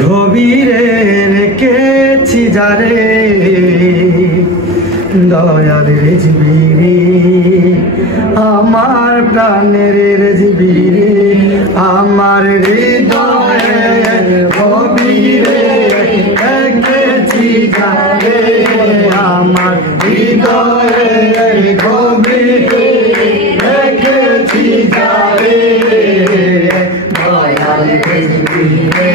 গভীরে রেখেছি যারে দয়াল রেজবিরে আমার প্রাণের রেজবিরে আমার হৃদয়ের গভীরে রেখেছি যারে আমার হৃদয়ের গভীরে রেখেছি যারে দয়াল রেজবিরে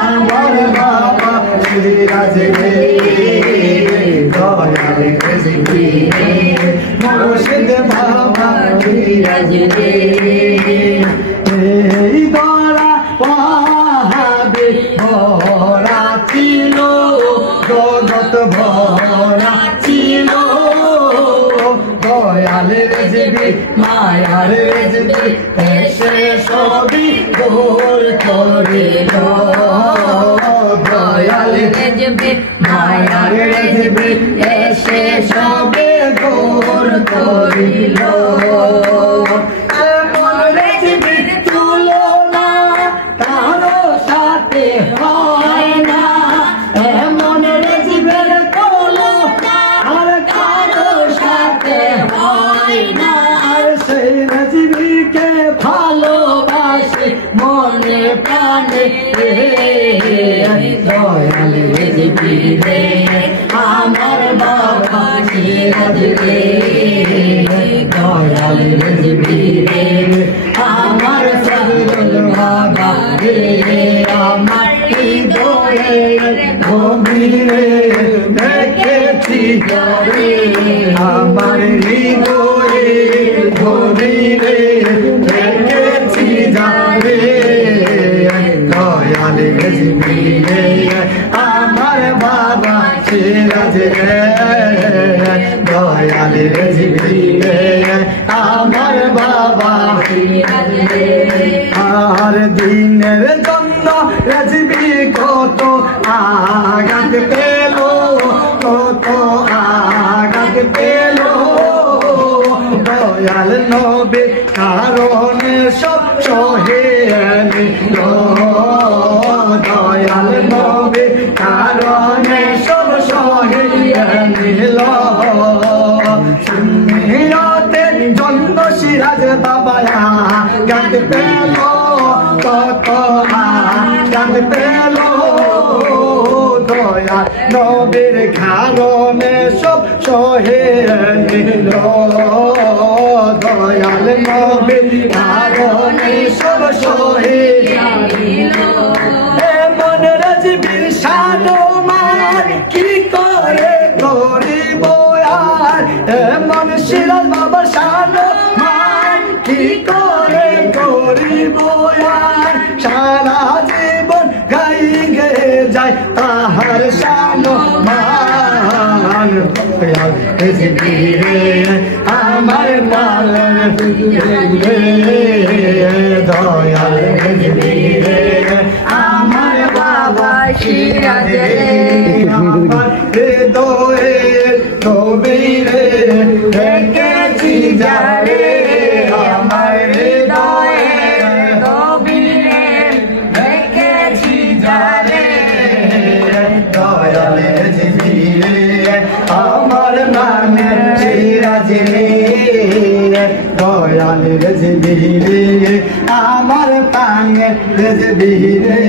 আমার বাবা সিরাজ রে দয়াল রেজবিরে মুর্শিদ বাবা সিরাজ রে এই দরা পাহাবে ভরা ছিল জগৎ ভরা ছিল দয়াল রেজবি মায়ার রেজবি এসে সবই দূর করিল দয়াল রেজবি মায়ার রেজবি এসে সবই দূর করিল এমন রেজবির তুলনা কারো সাথে হয় না এমন রেজবির তুলনা আর কারো সাথে হয় না আর সেই রেজবিকে ভালোবাসে মনে প্রাণে দয়াল রেজবি রে আমার বাবা সিরাজ রে দয়াল রেজবি রে আমার সাহুল বাবা রে আমার হৃদয়ের গভীরে রেখেছি যারে আমার হৃদয়ের গভীরে রেখেছি যারে দয়াল রেজবি রে আমার বাবা সিরাজ রে দয়াল রেজবি রে আমার বাবা সিরাজ রে আর দিনের জন্য রেজবি কত আঘাত পেল কত আঘাত পেল দয়াল নবীর কারণে সব সহে নিল দয়াল নবীর কারণে সব সহে নিল সুন্নিয়তে জন্য সিরাজ বাবা আঘাত পেল কত আঘাত পেল দয়াল নবীর কারণে সব সহে নিল দয়াল নবীর কারণে সব সহে নিল এমন রেজবির শান কি করে করিব আর এমন সিরাজ বাবা শান কি করে করিব আর সারা জীবন গাই গে যায় তাহার শান মান দয়াল রেজবি রে আমার মালের রে দয়াল রেজবি রে আমার বাবা সিরাজ রে আমার হৃদয়ের গভীরে রেখেছি যারে আমার হৃদয়ের গভীরে রেখেছি যারে দয়াল রেজবি রে আমার প্রাণের সিরাজ রে দয়াল রেজবি রে আমার প্রাণের রেজবি রে।